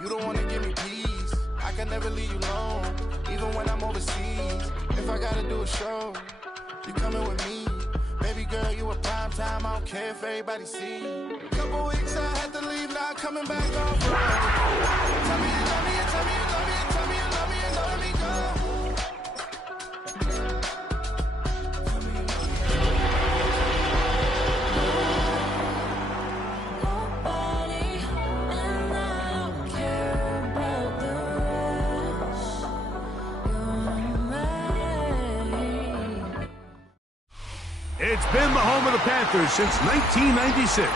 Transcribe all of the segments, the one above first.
You don't wanna give me peace. I can never leave you alone, even when I'm overseas. If I gotta do a show, you coming with me. Baby girl, you a prime time. I don't care if everybody see. Couple weeks I had to leave, now I'm coming back off road. Tell me you love me, and tell me you love me, and tell me you love me, and don't let me go. It's been the home of the Panthers since 1996.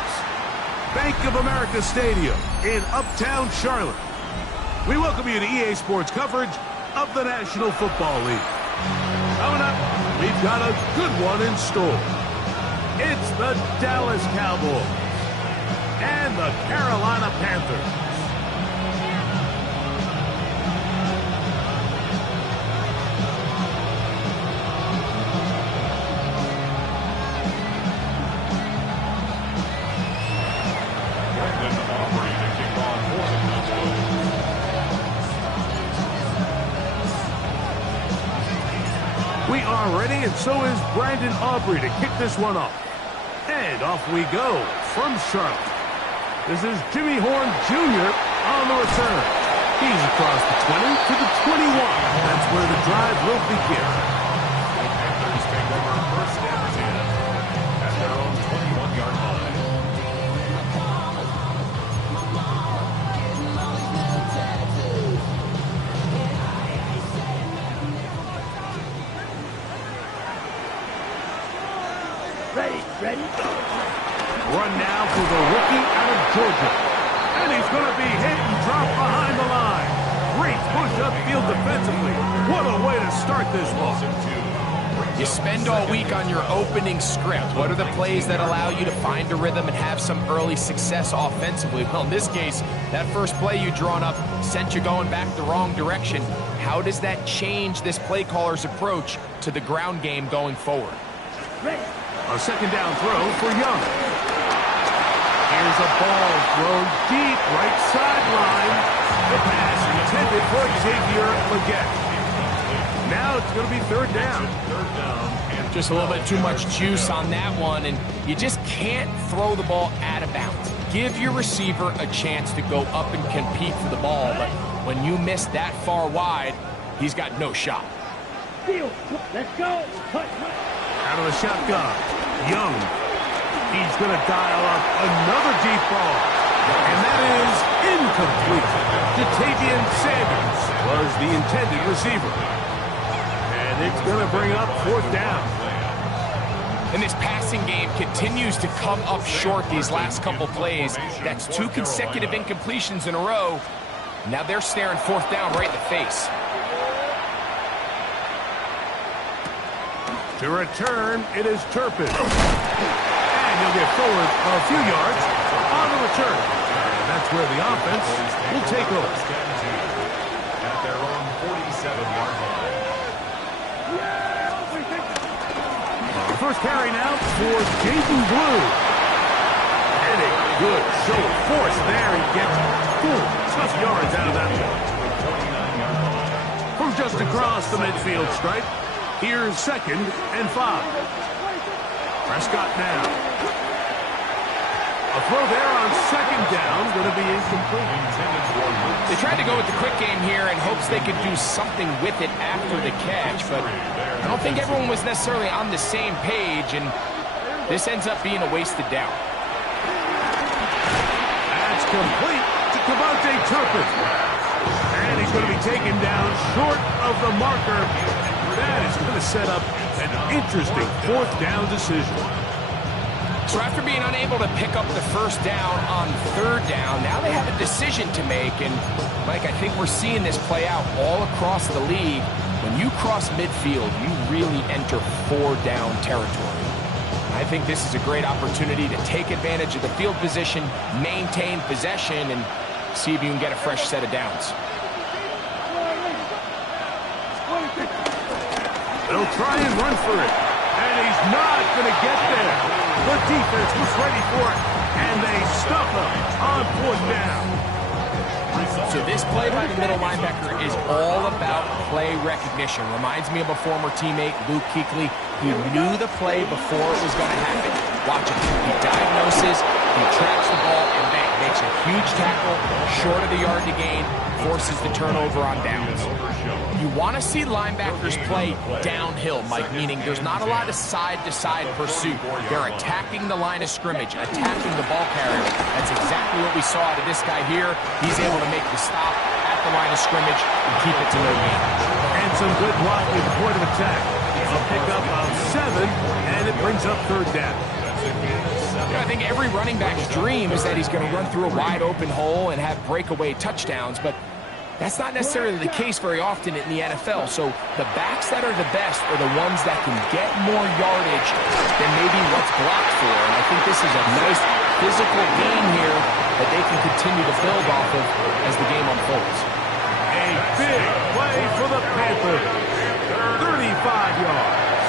Bank of America Stadium in Uptown Charlotte. We welcome you to EA Sports coverage of the National Football League. Coming up, we've got a good one in store. It's the Dallas Cowboys and the Carolina Panthers. We are ready, and so is Brandon Aubrey to kick this one off. And off we go from Charlotte. This is Jimmy Horn Jr. on the return. He's across the 20 to the 21. That's where the drive will begin. The Panthers take over first and 10 at their own 21-yard line. Ready. Run now for the rookie out of Georgia. And he's going to be hit and dropped behind the line. Great push upfield defensively. What a way to start this ball. You spend all week on your opening script. What are the plays that allow you to find a rhythm and have some early success offensively? Well, in this case, that first play you drawn up sent you going back the wrong direction. How does that change this play caller's approach to the ground game going forward? A second down throw for Young. Here's a ball thrown deep right sideline. The pass intended for Xavier Legette. Now it's going to be third down. Just a little bit too much juice on that one, and you just can't throw the ball out of bounds. Give your receiver a chance to go up and compete for the ball, but when you miss that far wide, he's got no shot. Let's go. Out of the shotgun. Young. He's going to dial up another deep ball. And that is incomplete. Jatavian Sanders was the intended receiver. And it's going to bring up fourth down. And this passing game continues to come up short these last couple plays. That's 2 consecutive incompletions in a row. Now they're staring fourth down right in the face. To return, it is Turpin. And he'll get forward a few yards on the return. And that's where the offense will take over. At their own 47-yard line. First carry now for Jaden Blue. And a good show of force there. He gets 4 tough yards out of that one. From just across the midfield stripe, here's 2nd and 5. Prescott now. A throw there on 2nd down, going to be incomplete. They tried to go with the quick game here in hopes they could do something with it after the catch, but I don't think everyone was necessarily on the same page, and this ends up being a wasted down. That's complete to Cavante Turpin. And he's going to be taken down short of the marker. That is going to set up an interesting fourth down decision. So after being unable to pick up the first down on third down, now they have a decision to make. And, Mike, I think we're seeing this play out all across the league. When you cross midfield, you really enter 4-down territory. I think this is a great opportunity to take advantage of the field position, maintain possession, and see if you can get a fresh set of downs. They'll try and run for it. And he's not going to get there. The defense was ready for it. And they stuff him on 4th down. So this play by the middle linebacker is all about play recognition. Reminds me of a former teammate, Luke Kuechly. He knew the play before it was going to happen. Watch him. He diagnoses, he tracks the ball, and bang, makes a huge tackle, short of the yard to gain, forces the turnover on downs. You want to see linebackers play downhill, Mike, meaning there's not a lot of side-to-side pursuit. They're attacking the line of scrimmage, attacking the ball carrier. That's exactly what we saw out of this guy here. He's able to make the stop at the line of scrimmage and keep it to no gain. And some good blocking at the point of attack. A pickup of 7, and it brings up third down. I think every running back's dream is that he's going to run through a wide open hole and have breakaway touchdowns, but that's not necessarily the case very often in the NFL. So the backs that are the best are the ones that can get more yardage than maybe what's blocked for. And I think this is a nice physical game here that they can continue to build off of as the game unfolds. A big play for the Panthers. 35 yards.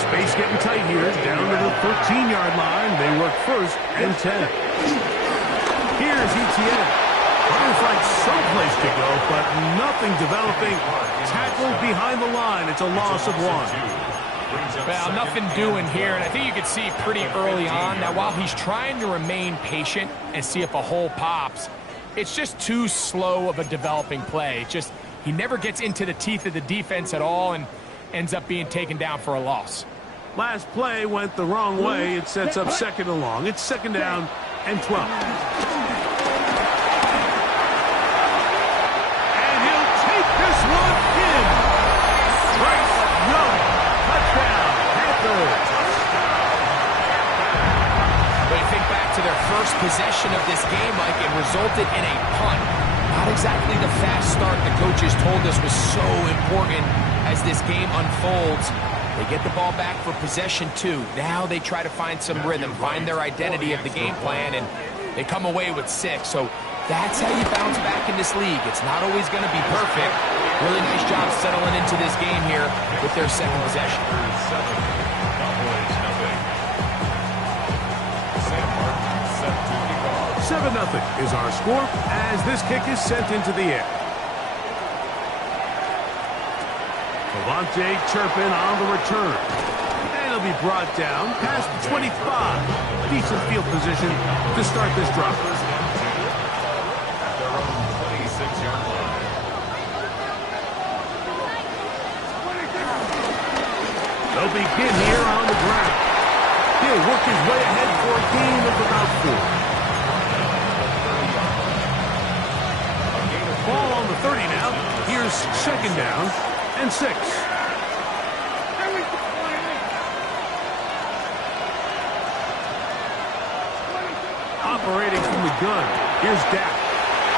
Space getting tight here, down to the 13-yard line. They work first and 10. Here's Etienne. Trying to find someplace to go, but nothing developing. Tackled behind the line. It's a loss of 1. Well, nothing doing here, and I think you can see pretty early on that while he's trying to remain patient and see if a hole pops, it's just too slow of a developing play. He never gets into the teeth of the defense at all and ends up being taken down for a loss. Last play went the wrong way. It sets up second and long. It's second down and 12. And he'll take this one in. Bryce Young, touchdown, Panthers. When you think back to their first possession of this game, Mike, it resulted in a punt. Not exactly the fast start the coaches told us was so important as this game unfolds. They get the ball back for possession 2. Now they try to find some rhythm, find their identity of the game plan, and they come away with 6. So that's how you bounce back in this league. It's not always going to be perfect. Really nice job settling into this game here with their second possession. 7-0 is our score as this kick is sent into the air. Devontae Turpin on the return. And he'll be brought down past the 25. Decent field position to start this drive. They'll begin here on the ground. He'll work his way ahead for a gain of about 4. Ball on the 30 now. Here's second down and 6. Operating from the gun. Here's Dak.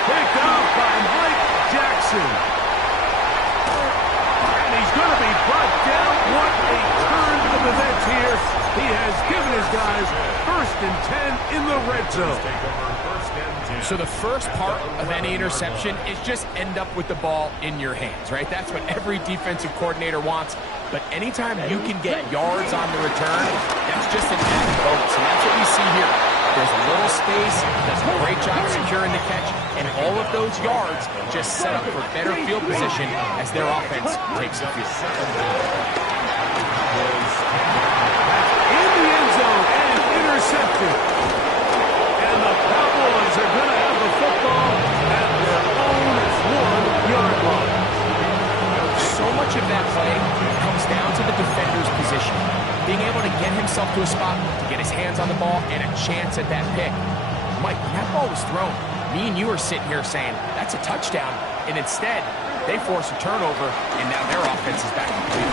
Picked up by Mike Jackson. And he's going to be brought down. What a turn of events here. He has given his guys first and 10 in the red zone. So the first part of any interception is just end up with the ball in your hands, right? That's what every defensive coordinator wants. But anytime you can get yards on the return, that's just an added bonus. And that's what we see here. There's a little space, does a great job securing the catch, and all of those yards just set up for better field position as their offense takes the field. In the end zone and intercepted. And the Cowboys are going to have the football at their own 1-yard line. So much of that play comes down to the defender's position. Being able to get himself to a spot, to get his hands on the ball, and a chance at that pick. Mike, when that ball was thrown, me and you are sitting here saying, that's a touchdown. And instead, they force a turnover, and now their offense is back in the lead.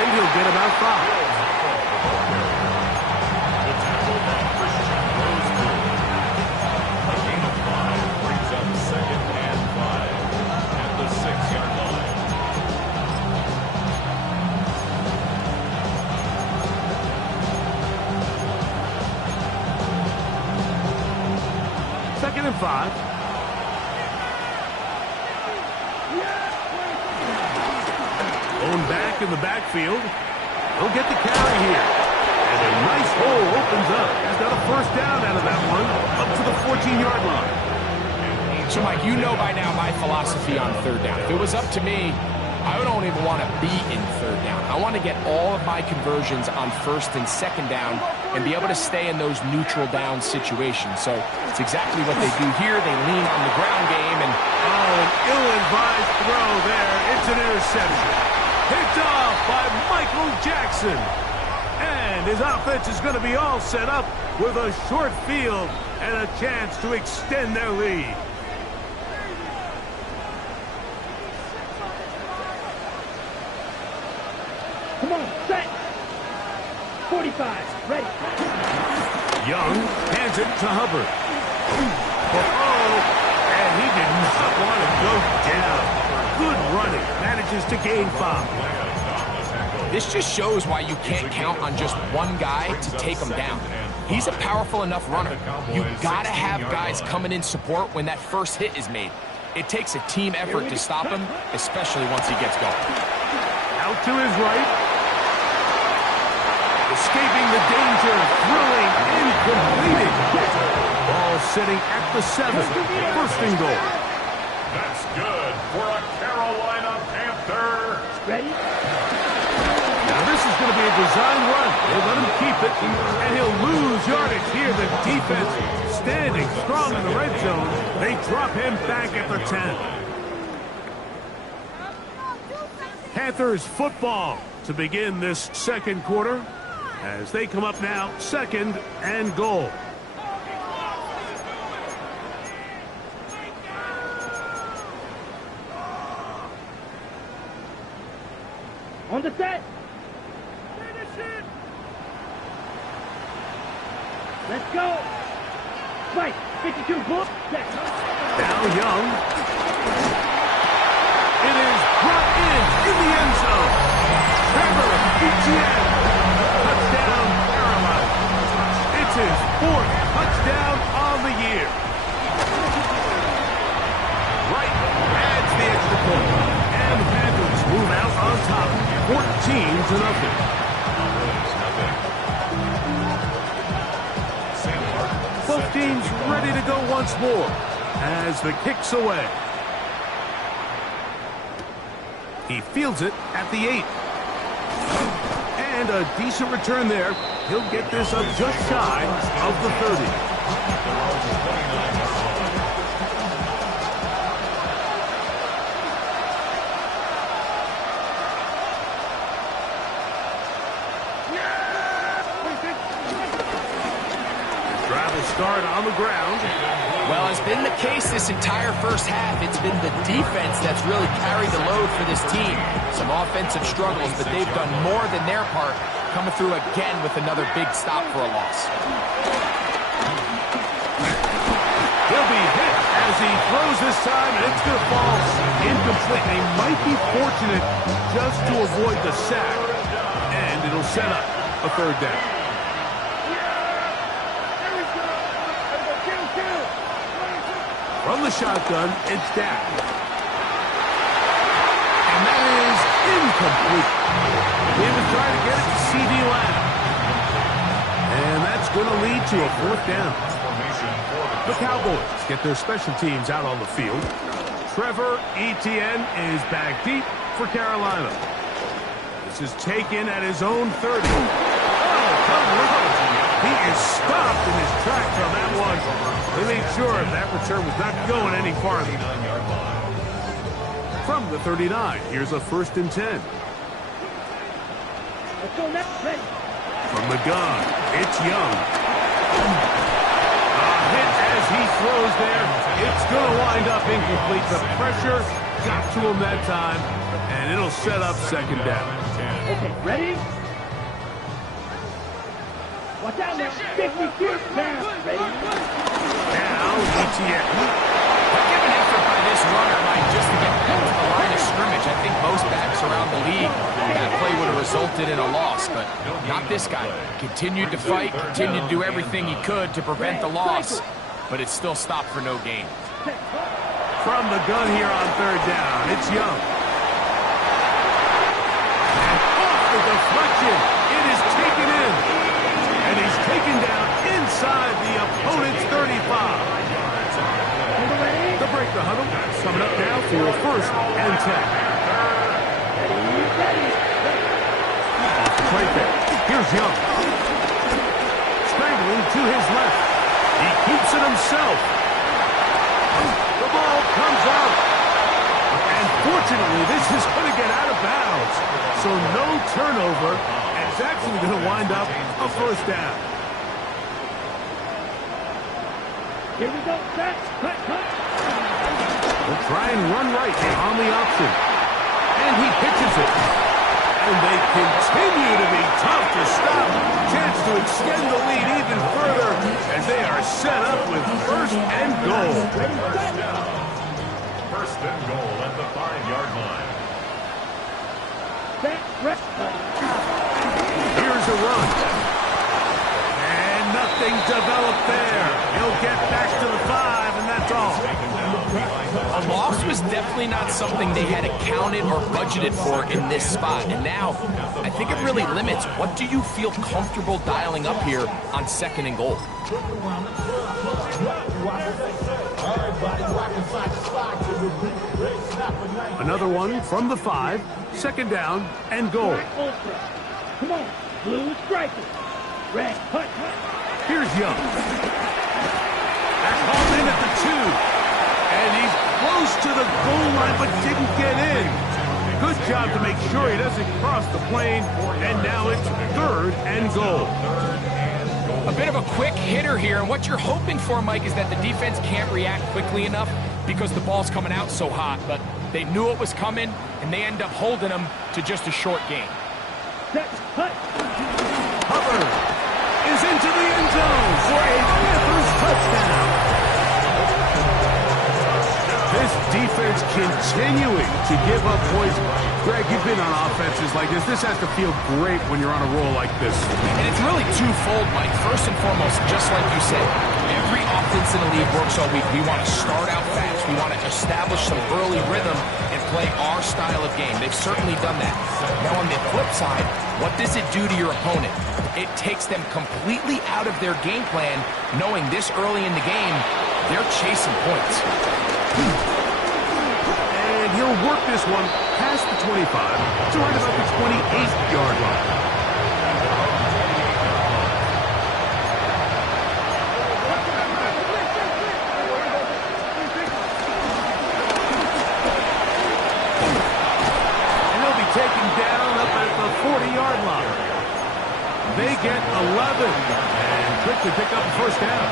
And he'll get about 5. Second and 5. Going back in the backfield. He'll get the carry here. And a nice hole opens up. He's got a first down out of that one. Up to the 14-yard line. So, Mike, you know by now my philosophy on third down. If it was up to me, I don't even want to be in third down. I want to get all of my conversions on first and second down and be able to stay in those neutral down situations. So it's exactly what they do here. They lean on the ground game. And an ill-advised throw there. It's an interception. Picked off by Michael Jackson. And his offense is going to be all set up with a short field and a chance to extend their lead. Come on, set. 45, ready. Young hands it to Hubbard. And he did not want to go down. Good running. Manages to gain 5. this just shows why you can't count on just one guy to take him down. He's a powerful enough runner. You got to have guys coming in support when that first hit is made. It takes a team effort to stop him, especially once he gets going. Out to his right. Escaping the danger, thrilling, and completing. Ball sitting at the 7. First and goal. That's good for a Carolina Panther. Ready? Now this is going to be a design run. They let him keep it, and he'll lose yardage here. The defense standing strong in the red zone. They drop him back at the 10. Panthers football to begin this second quarter, as they come up now, second and goal. On the set. Let's go. Fight. 52 book. Now Young. It is brought in the end zone. Trevor Etienne. Touchdown, Carolina. It's his 4th touchdown on the year. Wright adds the extra point. And the Panthers move out on top, 14-0. Both teams ready to go once more as the kick's away. He fields it at the 8. And a decent return there. He'll get this up just shy of the 30. Start on the ground. Well, as been the case this entire first half, it's been the defense that's really carried the load for this team. Some offensive struggles, but they've done more than their part, coming through again with another big stop for a loss. He'll be hit as he throws this time, and it's going to fall incomplete. They might be fortunate just to avoid the sack, and it'll set up a third down. From the shotgun, it's Dak. And that is incomplete. He was trying to get it to C.D. Lamb. And that's going to lead to a 4th down. The Cowboys get their special teams out on the field. Trevor Etienne is back deep for Carolina. This is taken at his own 30. He is stopped in his tracks on that one. They made sure that return was not going any farther. From the 39, here's a 1st and 10. Let's go next. Ready. From the gun, it's Young. A hit as he throws there. It's going to wind up incomplete. The pressure got to him that time, and it'll set up second down. Okay, ready? Watch out now. 52 pass. Ready? Now, Etienne. A given effort by this runner, Mike, just to get back to the line of scrimmage. I think most backs around the league, that play would have resulted in a loss, but not this guy. Continued to fight, continued to do everything he could to prevent the loss, but it still stopped for no gain. From the gun here on third down, it's Young. And off the deflection, it is taken in. And he's taken down inside the opponent's 35. The break the huddle. Coming up now for a 1st and 10. Off right there. Here's Young. Scrambling to his left. He keeps it himself. The ball comes out. And fortunately, this is going to get out of bounds. So no turnover, and it's actually going to wind up a 1st down. Here we go, set, cut. They'll try and run right on the option. And he pitches it. And they continue to be tough to stop. Chance to extend the lead even further as they are set up with 1st and goal. 1st and goal at the 5-yard line. Here's a run. And nothing developed there. He'll get back to the 5, and that's all. A loss was definitely not something they had accounted or budgeted for in this spot. And now, I think it really limits what do you feel comfortable dialing up here on 2nd and goal. Another one from the 5, 2nd down and goal. Come on, blue striker. Red, cut. Here's Young. That's hauled in at the 2. And he's close to the goal line, but didn't get in. Good job to make sure he doesn't cross the plane. And now it's 3rd and goal. A bit of a quick hitter here, and what you're hoping for, Mike, is that the defense can't react quickly enough because the ball's coming out so hot. But they knew it was coming, and they end up holding them to just a short game. Hubbard is into the end zone for a Panthers touchdown. This defense continuing to give up points. Greg, you've been on offenses like this. This has to feel great when you're on a roll like this. And it's really twofold, Mike. First and foremost, just like you said, every offense in the league works all week. We want to start out fast. We want to establish some early rhythm and play our style of game. They've certainly done that. Now, on the flip side, what does it do to your opponent? It takes them completely out of their game plan, knowing this early in the game, they're chasing points. And he'll work this one past the 25 to right about the 28-yard line. And he'll be taken down up at the 40-yard line. They get 11 and quickly pick up the 1st down.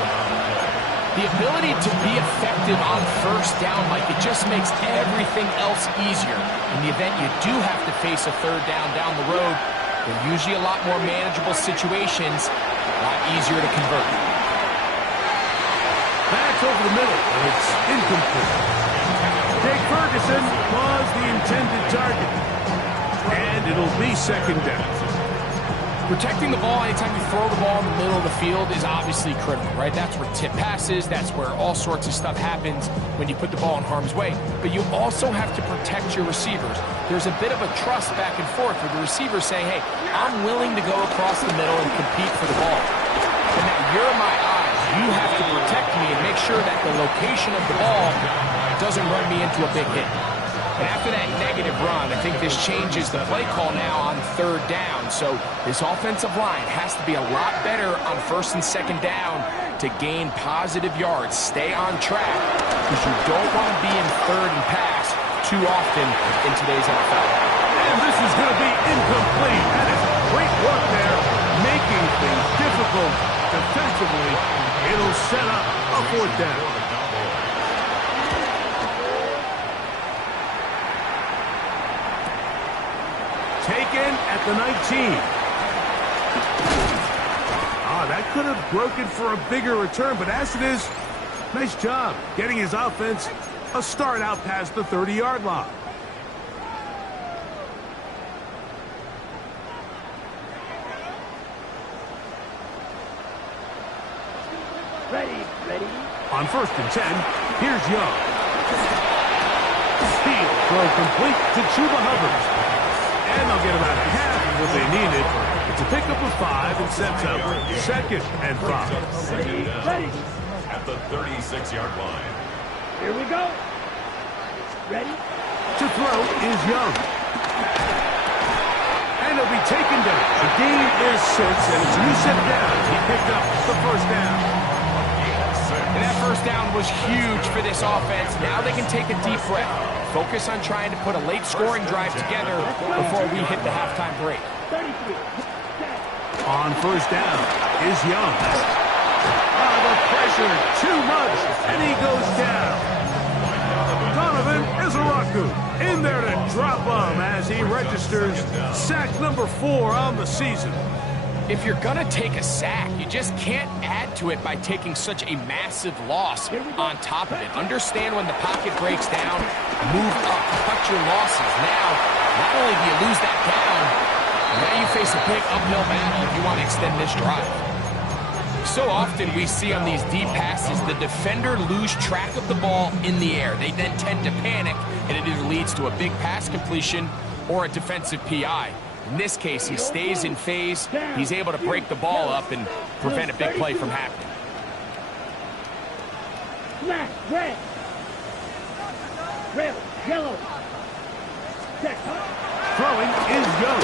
The ability to be effective on 1st down, Mike, it just makes everything else easier. In the event you do have to face a 3rd down the road, they're usually a lot more manageable situations, a lot easier to convert. That's over the middle, and it's incomplete. Jake Ferguson was the intended target, and it'll be 2nd down. Protecting the ball anytime you throw the ball in the middle of the field is obviously critical, right? That's where tip passes, that's where all sorts of stuff happens when you put the ball in harm's way. But you also have to protect your receivers. There's a bit of a trust back and forth with the receiver saying, hey, I'm willing to go across the middle and compete for the ball. But now you're my eyes. You have to protect me and make sure that the location of the ball doesn't run me into a big hit. And after that negative run, I think this changes the play call now on 3rd down. So this offensive line has to be a lot better on 1st and 2nd down to gain positive yards. Stay on track because you don't want to be in 3rd and pass too often in today's NFL. And this is going to be incomplete. That is great work there, making things difficult defensively. It'll set up a 4th down. Taken at the 19. That could have broken for a bigger return, but as it is, nice job getting his offense a start out past the 30-yard line. Ready. On 1st and 10, here's Young. Field throw complete to Chuba Hubbard. And they'll get about half of what they needed. It's a pickup of 5 and sets up 2nd and 5. Ready. At the 36-yard line. Here we go. Ready? To throw is Young. And he'll be taken down. The game is 6, and it's a new set down. He picked up the first down. And that first down was huge for this offense. Now they can take a deep breath. Focus on trying to put a late scoring drive together before we hit the halftime break. 33. On first down is Young. The pressure, too much, and he goes down. Donovan Izaraku in there to drop him as he registers sack number 4 on the season. If you're going to take a sack, you just can't add to it by taking such a massive loss on top of it. Understand when the pocket breaks down, move up, cut your losses. Now, not only do you lose that down, now you face a big uphill battle if you want to extend this drive. So often we see on these deep passes, the defender lose track of the ball in the air. They then tend to panic, and it either leads to a big pass completion or a defensive PI. In this case, he stays in phase. He's able to break the ball up and prevent a big play from happening. Black, red. Red, yellow. Check. Throwing is Young.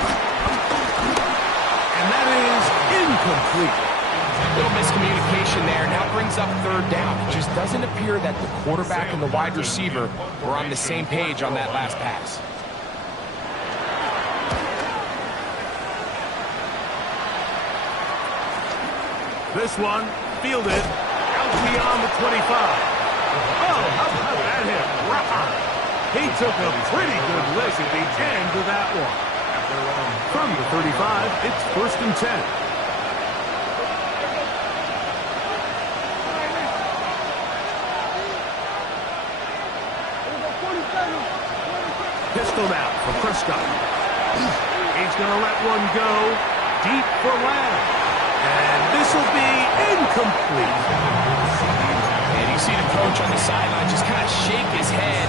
And that is incomplete. A little miscommunication there. Now brings up third down. It just doesn't appear that the quarterback and the wide receiver were on the same page on that last pass. This one fielded out beyond the 25. Oh, how about that hit? He took a pretty good lick at the end of that one. From the 35, it's 1st and 10. Pistol now for Prescott. He's going to let one go deep for Lamb. And this will be incomplete. And you see the coach on the sideline just kind of shake his head.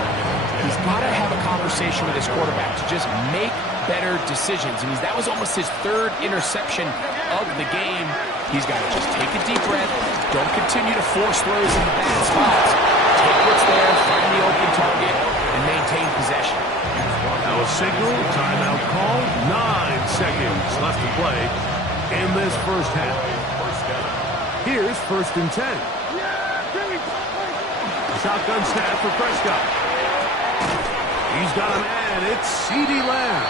He's got to have a conversation with his quarterback to just make better decisions. I mean, that was almost his 3rd interception of the game. He's got to just take a deep breath. Don't continue to force throws in bad spots. Take what's there, find the open target, and maintain possession. Now a signal, timeout call, 9 seconds left to play in this first half. Here's 1st and 10. Shotgun snap for Prescott. He's got a man. It's CeeDee Lamb.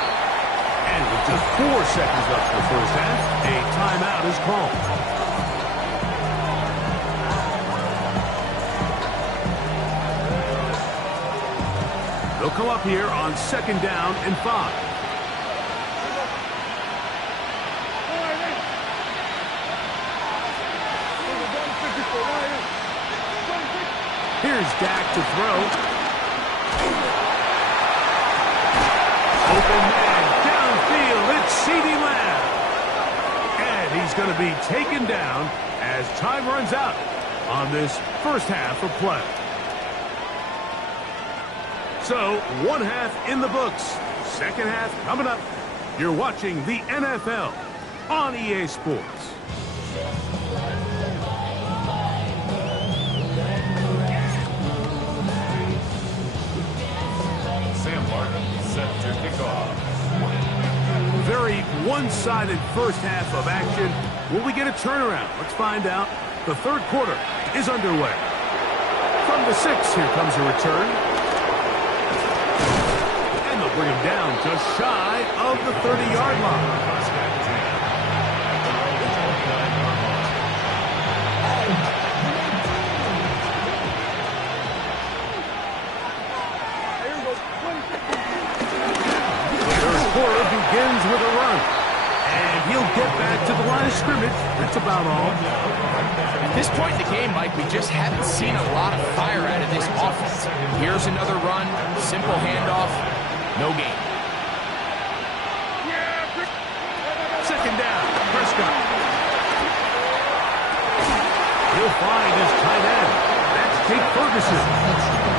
And with just 4 seconds left in the first half, a timeout is called. They'll come up here on 2nd down and 5. Here's Dak to throw. Open and downfield. It's CeeDee Lamb. And he's going to be taken down as time runs out on this first half of play. So, 1 half in the books. 2nd half coming up. You're watching the NFL on EA Sports. Set to kick off. Very one-sided first half of action. Will we get a turnaround? Let's find out. The 3rd quarter is underway. From the 6, here comes a return. And they'll bring him down just shy of the 30-yard line. Begins with a run. And he'll get back to the line of scrimmage. That's about all. At this point in the game, Mike, we just haven't seen a lot of fire out of this offense. Here's another run. Simple handoff. No gain. 2nd down. Prescott. He'll find his tight end. That's Jake Ferguson.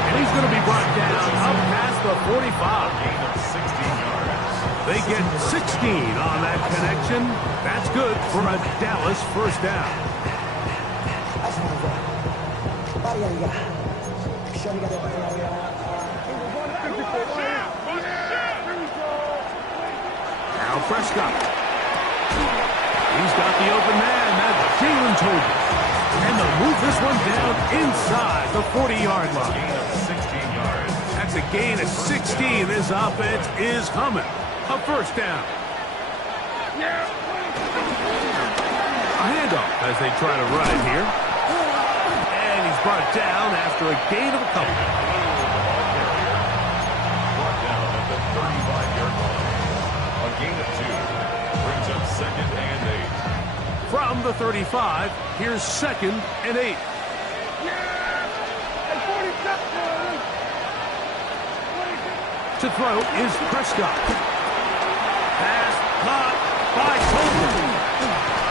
And he's going to be brought down up past the 45. They get 16 on that connection. That's good for a Dallas first down. Now Prescott. He's got the open man. That's Jalen Tolbert. And they'll move this one down inside the 40-yard line. Gain of 16 yards. That's a gain of 16. This offense is humming. A first down. A handoff as they try to run it here. And he's brought down after a gain of a couple. Brought down at the 35-yard line. A gain of 2 brings up 2nd and 8. From the 35, here's 2nd and 8. To throw is Prescott. Pass caught by Tolbert.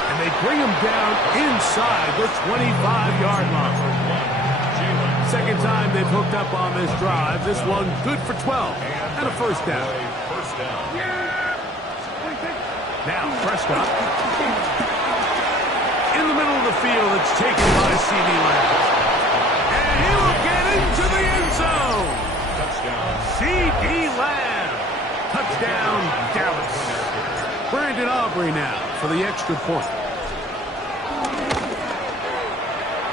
And they bring him down inside the 25-yard line. Second time they've hooked up on this drive. This one good for 12 and a first down. Now Prescott. In the middle of the field, it's taken by C.D. Lamb. And he will get into the end zone. Touchdown. C.D. Lamb. Touchdown, Dallas. Brandon Aubrey now for the extra point.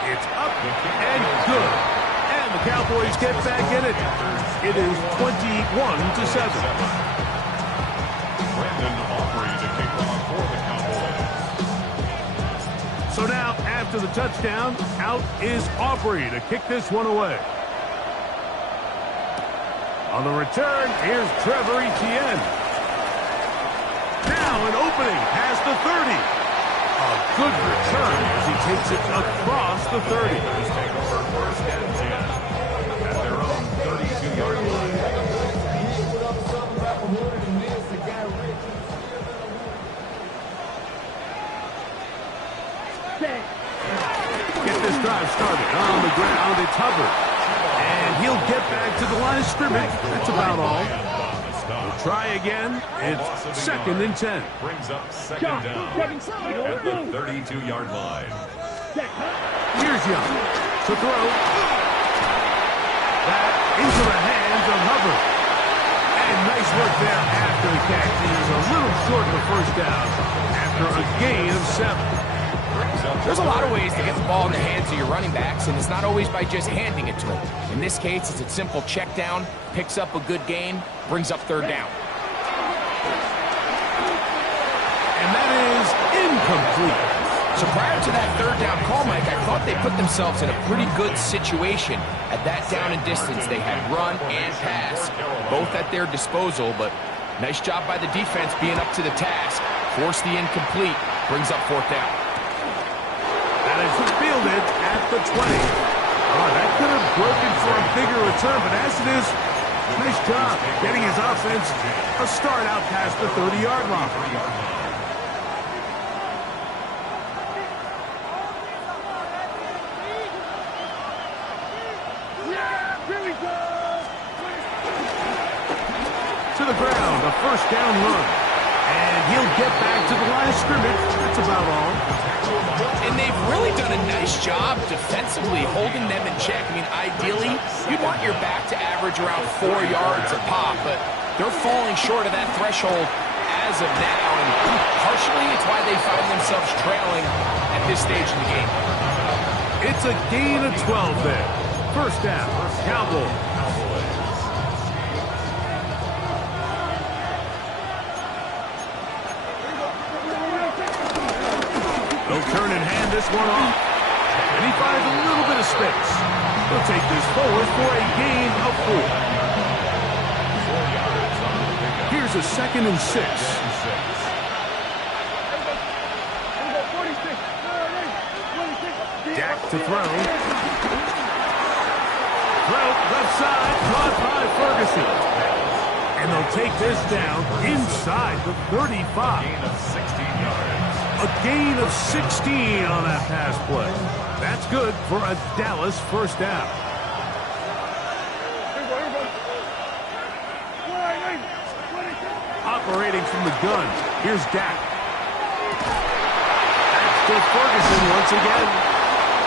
It's up and good. And the Cowboys get back in it. It is 21-7. Brandon Aubrey to kick off for the Cowboys. So now, after the touchdown, out is Aubrey to kick this one away. On the return, here's Trevor Etienne. Now an opening past the 30. A good return as he takes it across the 30. Take over 1st and 10 at their own 32-yard line. Get this drive started on the ground. It's Hubbard. And he'll get back to the line of scrimmage. That's about all. We'll try again. It's 2nd and 10. Brings up 2nd down at the 32-yard line. Here's Young to throw. That into the hands of Hubbard. And nice work there after the catch. He was a little short of the first down after a gain of 7. There's a lot of ways to get the ball in the hands of your running backs, and it's not always by just handing it to them. In this case, it's a simple check down, picks up a good gain, brings up 3rd down. And that is incomplete. So prior to that 3rd down call, Mike, I thought they put themselves in a pretty good situation. At that down and distance, they had run and pass, both at their disposal, but nice job by the defense being up to the task. Force the incomplete, brings up 4th down. That is fielded at the 20. Oh, that could have broken for a bigger return, but as it is, nice job getting his offense a start out past the 30-yard line. To the ground, a first down run. And he'll get back to the line of scrimmage. That's about all. And they've really done a nice job defensively holding them in check. I mean, ideally, you'd want your back to average around 4 yards a pop, but they're falling short of that threshold as of now. And partially, it's why they find themselves trailing at this stage in the game. It's a gain of 12 there. First down, Cowboys. They'll turn and hand this one off. And he finds a little bit of space. He'll take this forward for a gain of 4. Here's a 2nd and 6. Dak to throw. Throw left side, caught by Ferguson. And they'll take this down inside the 35. Gain of 16 yards. A gain of 16 on that pass play. That's good for a Dallas first down. Operating from the gun, here's Dak. That's to Ferguson once again.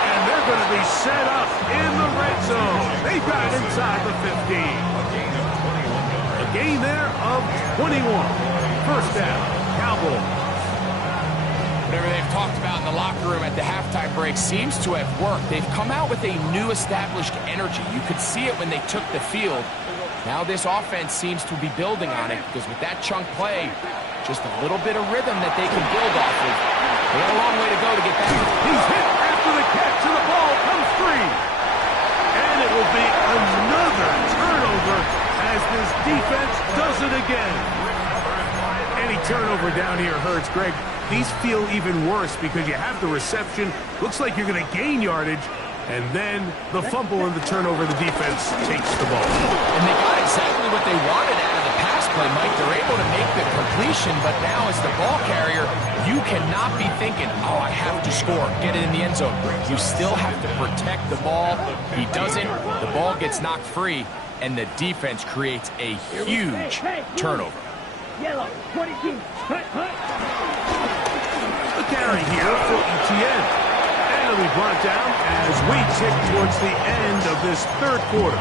And they're going to be set up in the red zone. They got it inside the 15. A gain of A gain there of 21. First down, Cowboys. Whatever they've talked about in the locker room at the halftime break seems to have worked. They've come out with a new established energy. You could see it when they took the field. Now this offense seems to be building on it because with that chunk play, just a little bit of rhythm that they can build off of. They got a long way to go to get back. He's hit after the catch and the ball comes free. And it will be another turnover as this defense does it again. Any turnover down here hurts, Greg. These feel even worse because you have the reception. Looks like you're going to gain yardage. And then the fumble and the turnover, the defense takes the ball. And they got exactly what they wanted out of the pass play, Mike. They're able to make the completion, but now as the ball carrier, you cannot be thinking, oh, I have to score, get it in the end zone. You still have to protect the ball. He doesn't. The ball gets knocked free, and the defense creates a huge turnover. Yellow, 22. The carry here for ETN. And it'll be brought down as we tick towards the end of this third quarter.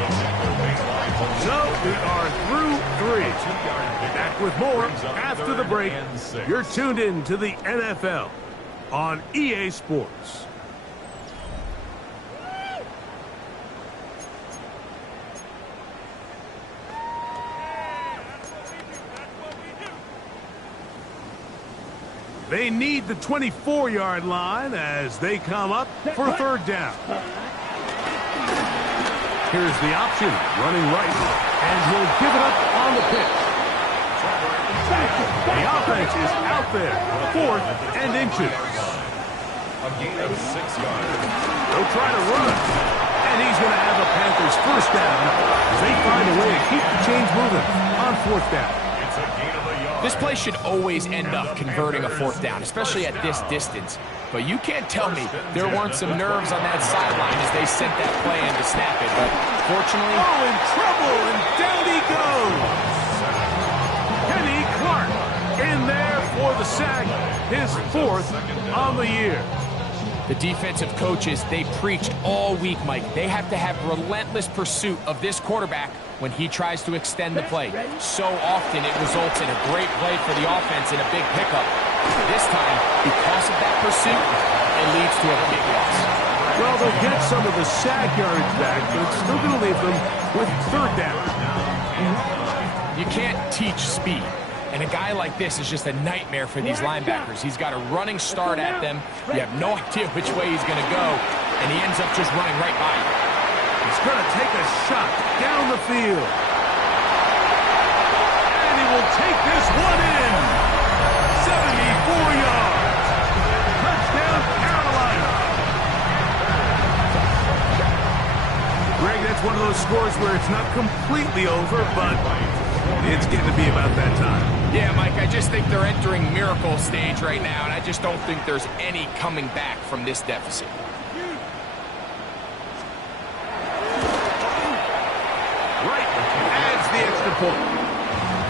So we are through 3. Back with more after the break. You're tuned in to the NFL on EA Sports. They need the 24-yard line as they come up for third down. Here's the option, running right, and he'll give it up on the pitch. The offense is out there, 4th and inches. A gain of 6 yards. They'll try to run, and he's going to have the Panthers first down as they find a way to keep the chains moving on 4th down. It's a gain of a yard. This play should always end up converting a 4th down, especially at this distance. But you can't tell me there weren't some nerves on that sideline as they sent that play in to snap it. But fortunately... Oh, in trouble, and down he goes. Kenny Clark in there for the sack, his 4th on the year. The defensive coaches, they preached all week, Mike. They have to have relentless pursuit of this quarterback when he tries to extend the play. So often it results in a great play for the offense and a big pickup. This time, because of that pursuit, it leads to a big loss. Well, they'll get some of the sack yardage back, but it's still going to leave them with third down. You can't teach speed. And a guy like this is just a nightmare for these linebackers. He's got a running start at them. You have no idea which way he's going to go, and he ends up just running right by you. He's going to take a shot down the field. And he will take this one in. 74 yards. Touchdown, Carolina. Greg, that's one of those scores where it's not completely over, but it's getting to be about that time. Yeah, Mike, I just think they're entering miracle stage right now, and I just don't think there's any coming back from this deficit. Right, adds the extra point.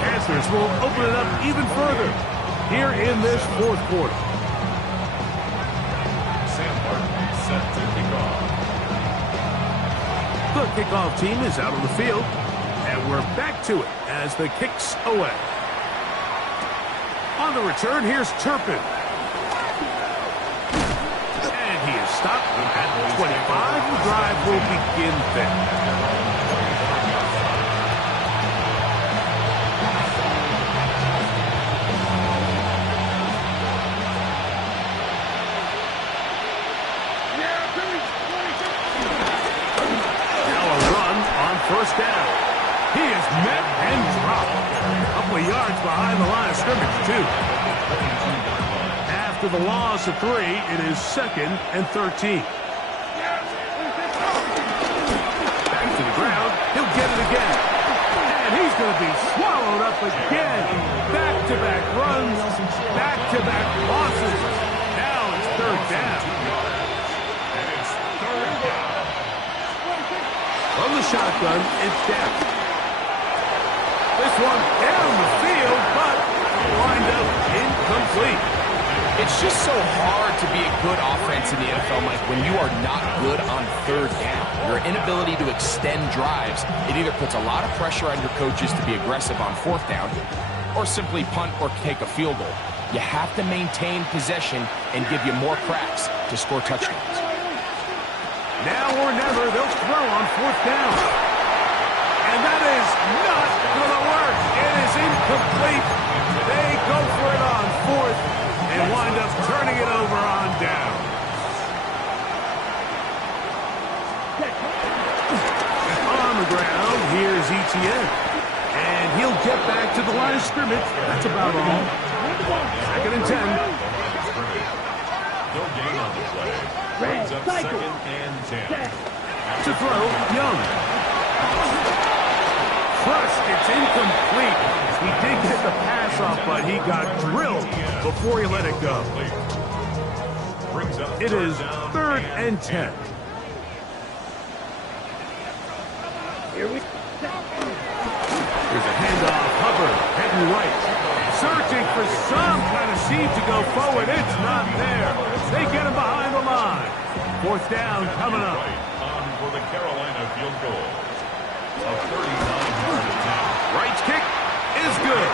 Panthers will open it up even further here in this 4th quarter. Sam Barton set to kick off. The kickoff team is out on the field, and we're back to it as the kick's away. On the return, here's Turpin. And he is stopped at 25. The drive will begin then. Now a run on first down. He is met and dropped. A couple of yards behind the line of scrimmage, too. After the loss of 3, it is 2nd and 13. Back to the ground. He'll get it again. And he's going to be swallowed up again. Back-to-back runs. Back-to-back losses. Now it's 3rd down. And it's 3rd down. From the shotgun, it's down. This one down the field, but wind up incomplete. It's just so hard to be a good offense in the NFL, Mike, when you are not good on third down. Your inability to extend drives, it either puts a lot of pressure on your coaches to be aggressive on fourth down or simply punt or take a field goal. You have to maintain possession and give you more cracks to score touchdowns. Now or never, they'll throw on fourth down. And that is not going to work. It is incomplete. They go for it on fourth and wind up turning it over on down. On the ground, here's Etienne. And he'll get back to the line of scrimmage. That's about all. 2nd and 10. No gain on the play. Brings up 2nd and 10. To throw, Young. Crushed, it's incomplete. He did get the pass off, but he got drilled before he let it go. It is 3rd and 10. Here's a handoff. Hubbard heading right. Searching for some kind of seam to go forward. It's not there. They get him behind the line. 4th down coming up. On for the Carolina field goal. A 39-yard attempt. Wright's kick is good.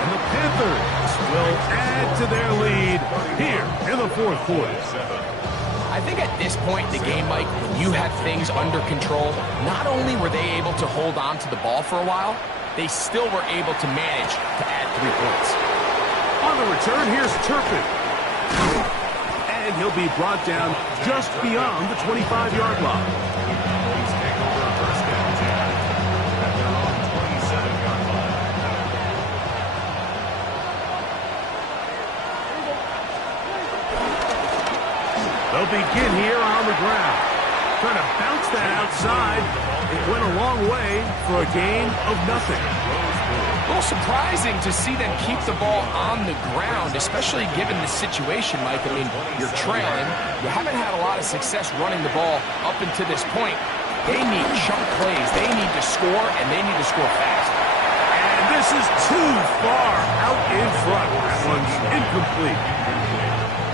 And the Panthers will add to their lead here in the 4th quarter. I think at this point in the game, Mike, when you have things under control, not only were they able to hold on to the ball for a while, they still were able to manage to add 3 points. On the return, here's Turpin. And he'll be brought down just beyond the 25-yard line. Please take over 1st and 10 at their own 27-yard line. They'll begin here on the ground. Trying to bounce that outside. It went a long way for a gain of nothing. A little surprising to see them keep the ball on the ground, especially given the situation, Mike. I mean, you're trailing. You haven't had a lot of success running the ball up until this point. They need chunk plays. They need to score, and they need to score fast. And this is too far out in front. That one's incomplete.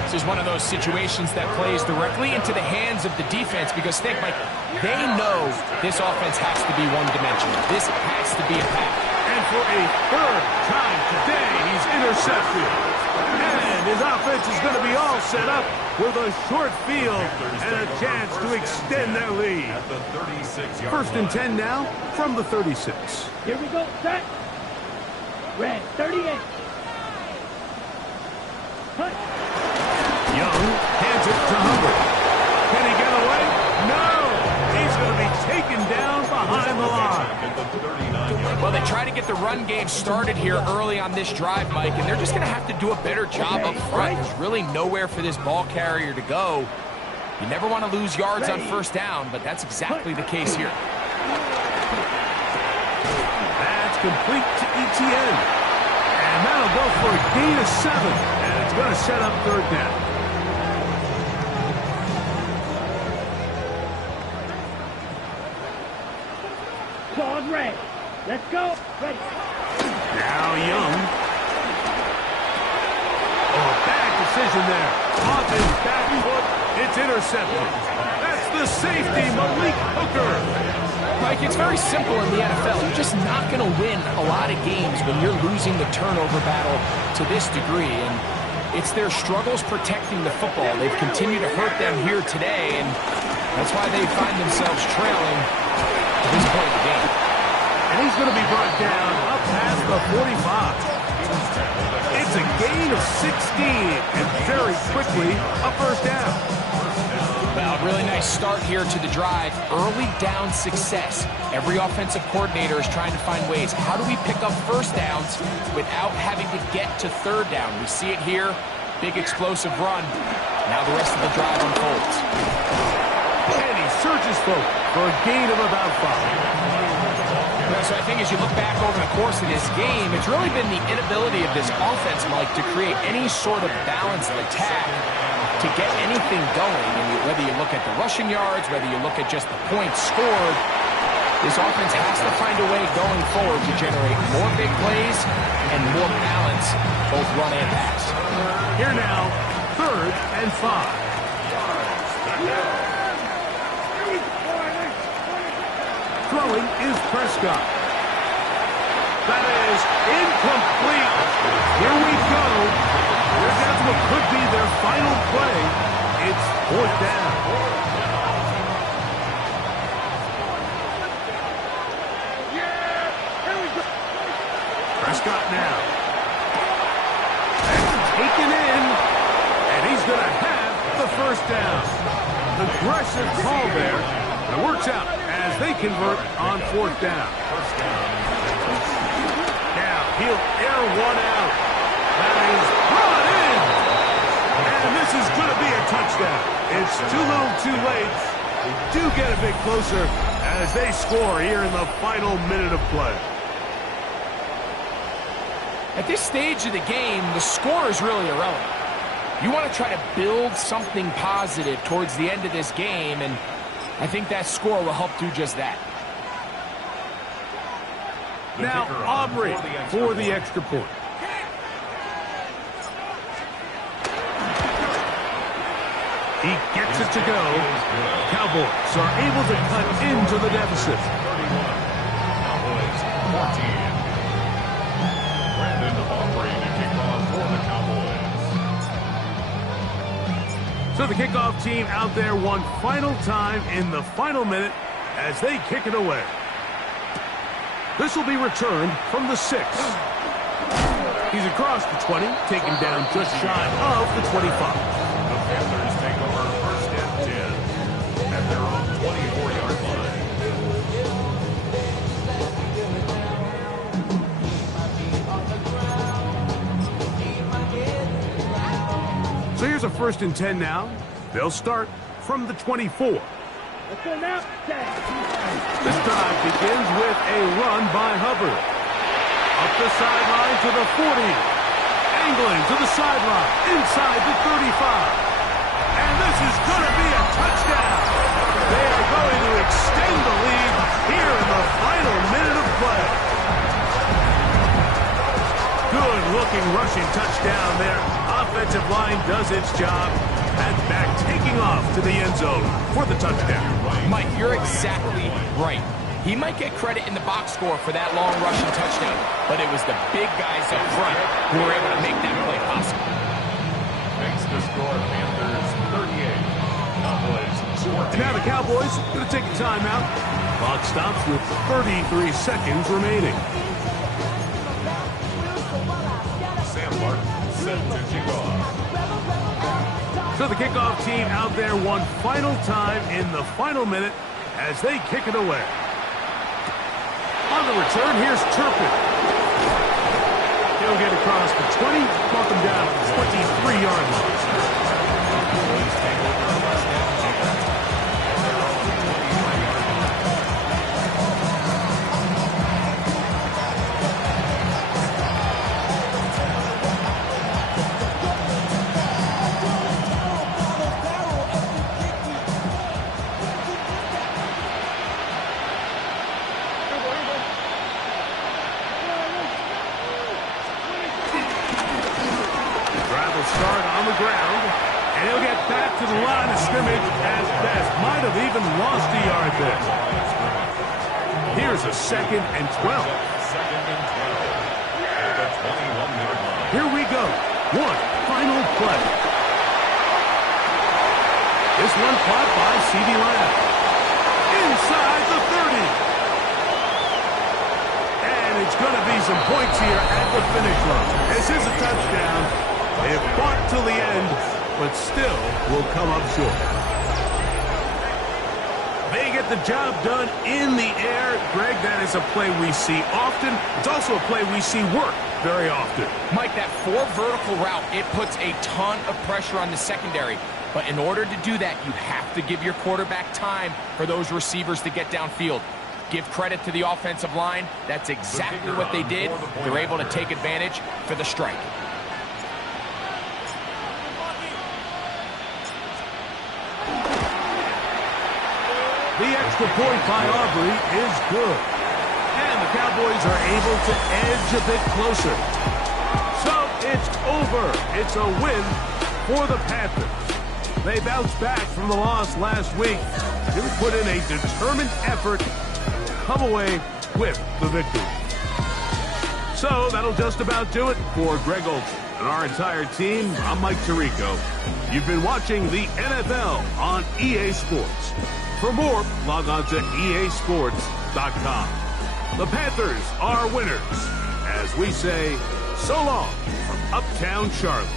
This is one of those situations that plays directly into the hands of the defense because, think, Mike, they know this offense has to be one-dimensional. This has to be a pass. And for a 3rd time today, he's intercepted. And his offense is going to be all set up with a short field and a chance to extend their lead. At the 36-yard 1st and 10 now from the 36. Here we go, set. Red, 38. Hunt. Young hands it to Hubbard. Can he get away? No! He's going to be taken down behind the line. at the 39-yard Well, they try to get the run game started here early on this drive, Mike, and they're just going to have to do a better job up front. There's really nowhere for this ball carrier to go. You never want to lose yards on 1st down, but that's exactly the case here. That's complete to Etienne. And that'll go for a gain of 7. And it's going to set up 3rd down. Claws red. Let's go. Ready. Now Young. Oh, bad decision there. Off his back foot. It's intercepted. That's the safety, Malik Hooker. Mike, it's very simple in the NFL. You're just not going to win a lot of games when you're losing the turnover battle to this degree. And it's their struggles protecting the football. They've continued to hurt them here today, and that's why they find themselves trailing at this point in the game. And he's going to be brought down up past the 45. It's a gain of 16, and very quickly a 1st down. Well, really nice start here to the drive. Early down success. Every offensive coordinator is trying to find ways. How do we pick up 1st downs without having to get to 3rd down? We see it here. Big explosive run. Now the rest of the drive unfolds. And he surges forward for a gain of about 5. So I think as you look back over the course of this game, it's really been the inability of this offense, Mike, to create any sort of balanced attack to get anything going. And whether you look at the rushing yards, whether you look at just the points scored, This offense has to find a way going forward to generate more big plays and more balance, both run and pass. Here now, 3rd and 5. Throwing is Prescott. That is incomplete. Here we go. Here goes what could be their final play. It's 4th down. Prescott now. That's taken in. And he's going to have the 1st down. Aggressive call there. It works out as they convert on 4th down. Now he'll air one out. That is brought in. And this is going to be a touchdown. It's too little too late. They do get a bit closer as they score here in the final minute of play. At this stage of the game, the score is really irrelevant. You want to try to build something positive towards the end of this game, and I think that score will help do just that. Now Aubrey for the extra point. He gets it to go. Cowboys are able to cut into the deficit. 31. Cowboys 14. Brandon Aubrey to kick off for the Cowboys. So the kickoff team out there one final time in the final minute as they kick it away. This will be returned from the 6. He's across the 20, taken down just shy of the 25. The Panthers take over 1st and 10 at their own 24-yard line. So here's a 1st and 10 now. They'll start from the 24. This drive begins with a run by Hubbard. Up the sideline to the 40. Angling to the sideline, inside the 35. And this is going to be a touchdown. They are going to extend the lead here in the final minute of play. Good-looking rushing touchdown there. Offensive line does its job. And back taking off to the end zone for the touchdown. Mike, you're exactly right. He might get credit in the box score for that long rushing touchdown, but it was the big guys up front who were able to make that play possible. Makes the score Panthers 38. Cowboys 14. Now the Cowboys going to take a timeout. Clock stops with 33 seconds remaining. Sam Martin set to kick off. So the kickoff team out there one final time in the final minute as they kick it away. On the return, here's Turpin. He'll get across the 20, mark him down at the 23-yard line. Start on the ground, and he'll get back to the line of scrimmage as best. Might have even lost a yard there. Here's a 2nd and 12. 2nd and 12. At the 21-yard line. Here we go. One final play. This one caught by CeeDee Lamb. Inside the 30. And it's going to be some points here at the finish line. This is a touchdown. They have fought till the end, but still will come up short. They get the job done in the air. Greg, that is a play we see often. It's also a play we see work very often. Mike, that 4 vertical route, it puts a ton of pressure on the secondary. But in order to do that, you have to give your quarterback time for those receivers to get downfield. Give credit to the offensive line. That's exactly what they did. They're able to take advantage for the strike. The extra point by Aubrey is good. And the Cowboys are able to edge a bit closer. So it's over. It's a win for the Panthers. They bounced back from the loss last week. They put in a determined effort to come away with the victory. So that'll just about do it for Greg Olsen and our entire team. I'm Mike Tirico. You've been watching the NFL on EA Sports. For more, log on to easports.com. The Panthers are winners, as we say, so long from Uptown Charlotte.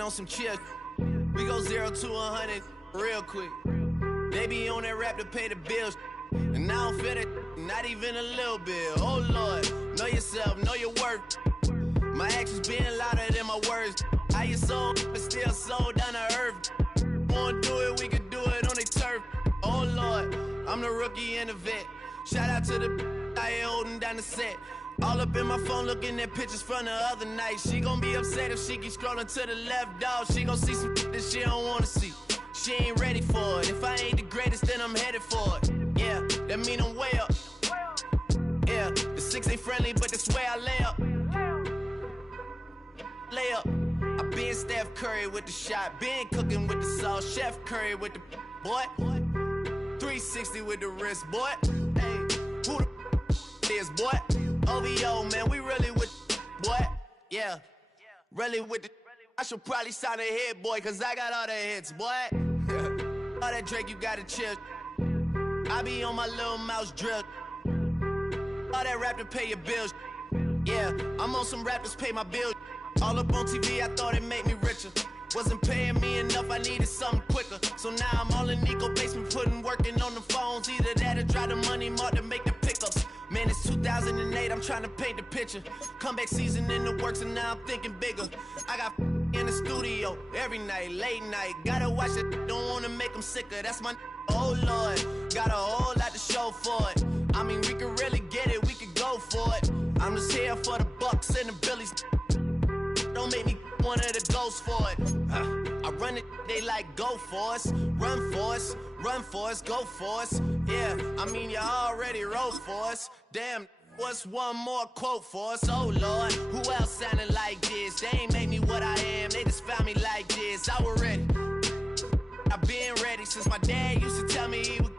On some chill, we go 0 to 100 real quick. They be on that rap to pay the bills, and I don't feel it, not even a little bit. Oh Lord, know yourself, know your worth. My actions being louder than my words. How you sold, but still sold down to earth. Wanna do it, we could do it on the turf. Oh Lord, I'm the rookie and the vet. Shout out to the I ain't holding down the set. All up in my phone looking at pictures from the other night. She gon' be upset if she keep scrolling to the left, dog. She gon' see some that she don't wanna see. She ain't ready for it. If I ain't the greatest, then I'm headed for it. Yeah, that mean I'm way up. Yeah, the 6 ain't friendly, but that's where I lay up. Lay up. I been Steph Curry with the shot. Been cooking with the sauce. Chef Curry with the boy. 360 with the wrist, boy. Hey, who the is, boy? OVO, man, we really with boy. Yeah, really with the. I should probably sign a hit, boy, cause I got all the hits, boy. All that Drake, you gotta chill. I be on my little mouse drill. All that rap to pay your bills. Yeah, I'm on some rappers pay my bills. All up on TV, I thought it made me richer. Wasn't paying me enough, I needed something quicker. So now I'm all in Nico basement, working on the phones. Either that or drive the money mark to make the pickups. Man, it's 2008, I'm trying to paint the picture. Comeback season in the works and now I'm thinking bigger. I got in the studio every night, late night. Gotta watch it, don't wanna make them sicker. That's my oh Lord, got a whole lot to show for it. I mean, we could really get it, we could go for it. I'm just here for the Bucks and the Billies. Don't make me one of the ghosts for it. I run it, they like go for us. Run for us, run for us, go for us. Yeah, I mean, you already wrote for us. Damn, what's one more quote for us? Oh Lord, who else sounded like this? They ain't made me what I am, they just found me like this. I was ready, I've been ready since my dad used to tell me he would